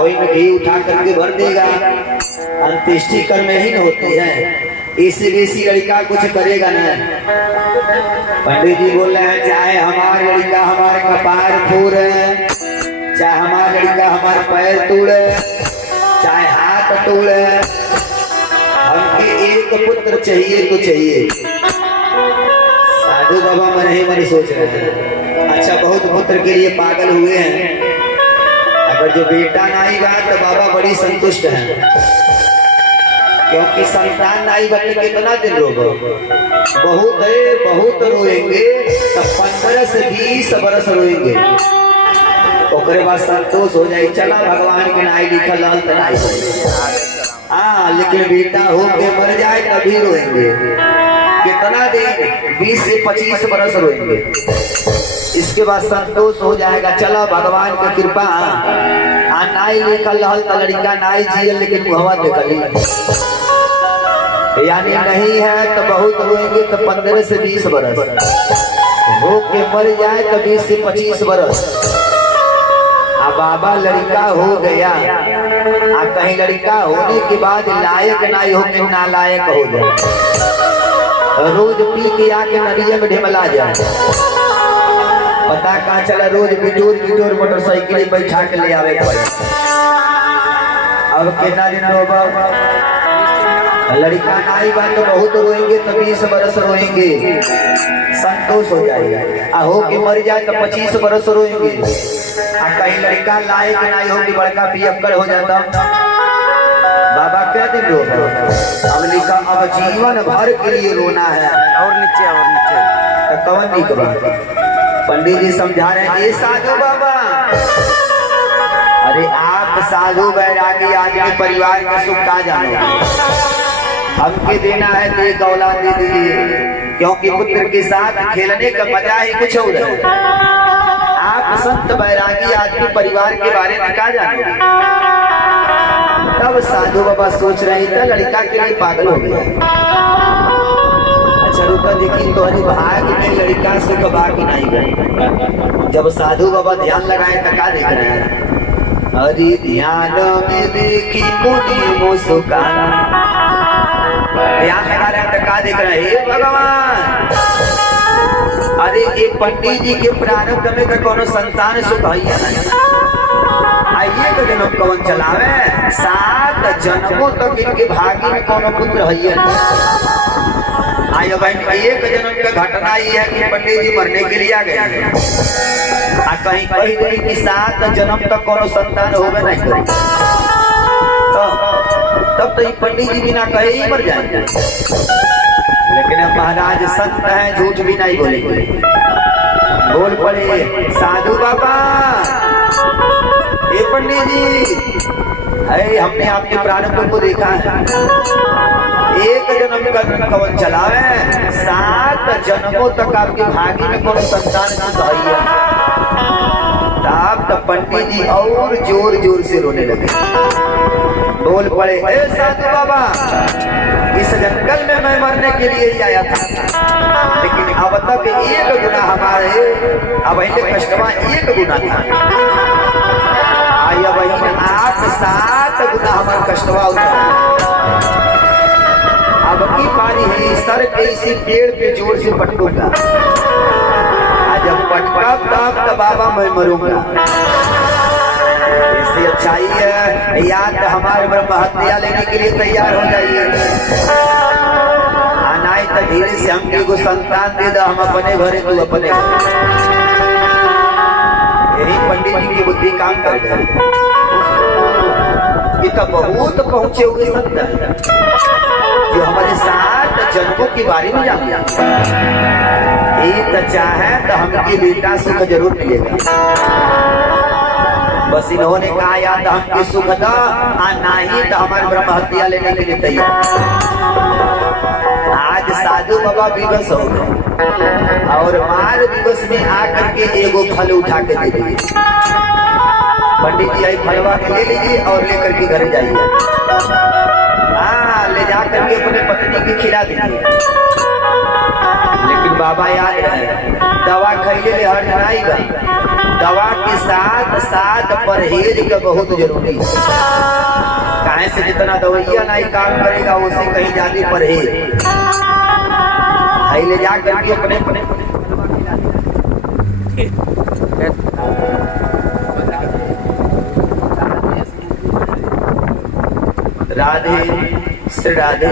वही में घी उठा करके भर देगा। अंत्येष्टि कर्म ही न होती है, इससे बेसी लड़का कुछ करेगा ना। पंडित जी बोल रहे हैं चाहे हमारा लड़का हमारे कपार फोड़े, चाहे हमारा लड़का हमारे पैर तोड़े, चाहे हाथ तोड़े, हमके एक पुत्र चाहिए तो चाहिए। साधु बाबा मन ही मन सोच रहे हैं अच्छा बहुत पुत्र के लिए पागल हुए हैं, अगर जो बेटा नहीं बा तो बाबा बड़ी संतुष्ट हैं, क्योंकि संतान नहीं बने कितना दिन रोगे, बहुत है बहुत रोएंगे तब 15 से 20 बरस रोएंगे, ओकरे बाद संतोष हो जाए चला भगवान के नाई लिखल हाँ, लेकिन बेटा हो के मर जाए तभी रोएंगे। कितना दिन 20 से 25 बरस रोएंगे, इसके बाद संतोष हो जाएगा चला भगवान की कृपा नाई लिखल लड़का नाई जियल लेकिन मुहवा निकल, यानी नहीं है तो बहुत रोएंगे तो 15 से 20 बरस हो के मर जाए तो 20 से 25 बरस। अब बाबा लड़का हो गया कहीं लड़का होने के बाद लायक नहीं हो के नालायक हो जाए, रोज पी के आके नदिया में ढिमला जाए, पता कहाँ चला रोज बिटोर मोटरसाइकिल बैठा के ले आवे। अब कितना दिन रोबा लड़का नाई बात तो बहुत रोएंगे तो 20 बरस रोएंगे, संतोष हो जाएगा। हो के मर जाए तो 25 बरस रोएंगे। कहीं लड़का लायक नहीं हो कि बड़का पियक्कड़ हो जाता, बाबा क्या दिन रोगा। अब लिखा अब जीवन भर के लिए रोना है और नीचे तो कौन नहीं करा। पंडित जी समझा रहे हैं ये साधु बाबा, अरे आप साधु बैरागी आदमी परिवार का सुख का जानो, हमके देना है तो एक औलाद दे दीजिए, क्योंकि पुत्र के साथ खेलने का मजा ही कुछ और है। आप संत बैरागी आदमी परिवार के बारे में क्या जानते। तब साधु बाबा सोच रहे थे लड़का के लिए पागल हो गया। अच्छा रुका देखी तो हरी भाग में लड़का सुख बाकी नहीं गई। जब साधु बाबा ध्यान लगाए तो क्या देख रहे हैं, हरि ध्यान में देखी मुनि मुस्कान, ध्यान लगा रहे हैं तो क्या देख रहे हैं भगवान। अरे एक पंडित जी के प्रारब्ध में तो कोनो संतान सुख है नहीं, आइए तो जन्म कौन चलावे, 7 जन्मों तक इनके भाग्य में कोनो पुत्र है नहीं। आइए भाई एक जन्म का घटना ये है कि पंडित जी मरने के लिए आ गए, कहीं कही गई कि 7 जन्म तक कोनो संतान होगा नहीं करें, तब तो ये पंडित जी बिना कहे ही मर जाएंगे। लेकिन अब महाराज संत हैं झूठ भी नहीं बोलेंगे, बोल पड़े साधु बाबा ये पंडित जी है, हमने आपके प्रारंभ को देखा है, एक जन्म का कवन चलावे, 7 जन्मों तक आपके भाग्य में कोई संतान नहीं है। तब तो पंडित जी और जोर से रोने लगे, बोल पड़े ए साधु बाबा इस जंगल में मैं मरने के लिए ही आया था, लेकिन अब तक एक गुना हमारे अब कष्टवा एक गुना था, आया वही आप 7 गुना हमारे कष्टवा अब की पारी है सर के इसी पेड़ पे जोर से पटकूंगा, जब पटका तब बाबा मैं मरूंगा। इससे अच्छाई है याद हमारे ब्रह्म हत्या लेने के लिए तैयार हो जाइए, आनाई तो धीरे से हमके को संतान दे दो, हम अपने घरे तू अपने घरे। यही पंडित जी की बुद्धि काम कर गई, ये तो बहुत पहुंचे हुए संत हैं जो हमारे 7 जन्मों के बारे में जान जाते हैं। एक चाहे तो हमके बेटा सुख जरूर मिलेगा, बस इन्होंने कहा या तो हमके सुख दो नहीं तो हमारे ब्रह्म हत्या लेने के लिए तैयार। आज साधु बाबा विवश हो गए और मार विवश में आकर के एगो फल उठा के दे दिए, पंडित जी आई फलवा के ले लीजिए और लेकर के घर जाइए, हाँ ले जा करके अपने पत्नी की खिला दीजिए। लेकिन बाबा याद है दवा खैले ले हर नहीं गई, दवा के साथ साथ परहेज का बहुत जरूरी है। काहे से जितना दवाइया नहीं काम करेगा उसे कहीं ज्यादा परहेज है ले जा करके अपने राधे श्री राधे।